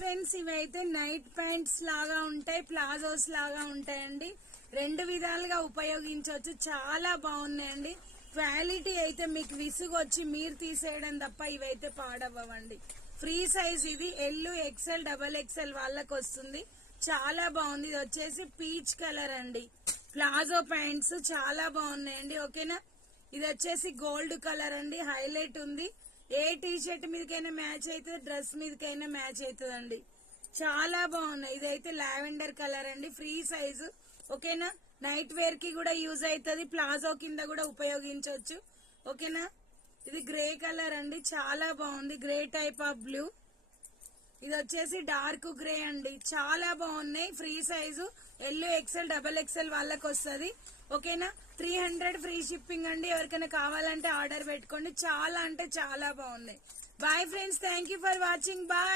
Friends, ఇవైతే night pants లాగా ఉంటాయి, ప్లాజోస్ లాగా ఉంటాయండి. రెండు విధాలుగా ఉపయోగించవచ్చు. చాలా బాగున్నాయండి. క్వాలిటీ అయితే మీకు విసుగొచ్చి మీరు తీసేయడం తప్ప ఇవైతే పాడవ్వండి. ఫ్రీ సైజ్ ఇది. ఎల్, ఎక్సెల్, డబల్ ఎక్సెల్ వాళ్ళకి వస్తుంది. చాలా బాగుంది. ఇది వచ్చేసి పీచ్ కలర్ అండి. ప్లాజో ప్యాంట్స్ చాలా బాగున్నాయండి. ఓకేనా. ఇది వచ్చేసి గోల్డ్ కలర్ అండి. హైలైట్ ఉంది. ఏ టీ షర్ట్ మీదకైనా మ్యాచ్ అవుతుంది, డ్రెస్ మీదకైనా మ్యాచ్ అవుతుందండి. చాలా బాగున్నాయి. ఇదైతే లావెండర్ కలర్ అండి. Free size. ఓకేనా. నైట్ వేర్ కి కూడా యూజ్ అవుతుంది. ప్లాజో కింద కూడా ఉపయోగించవచ్చు. ఓకేనా. ఇది గ్రే కలర్ అండి. చాలా బాగుంది. Grey type of blue. ఇది వచ్చేసి డార్క్ గ్రే అండి. చాలా బాగున్నాయి. Free size. L, XL, double XL వాళ్ళకి వస్తుంది. ఓకేనా. 300 ఫ్రీ షిప్పింగ్ అండి. ఎవరికైనా కావాలంటే ఆర్డర్ పెట్టుకోండి. చాలా అంటే చాలా బాగున్నాయి. Bye friends, thank you for watching. Bye.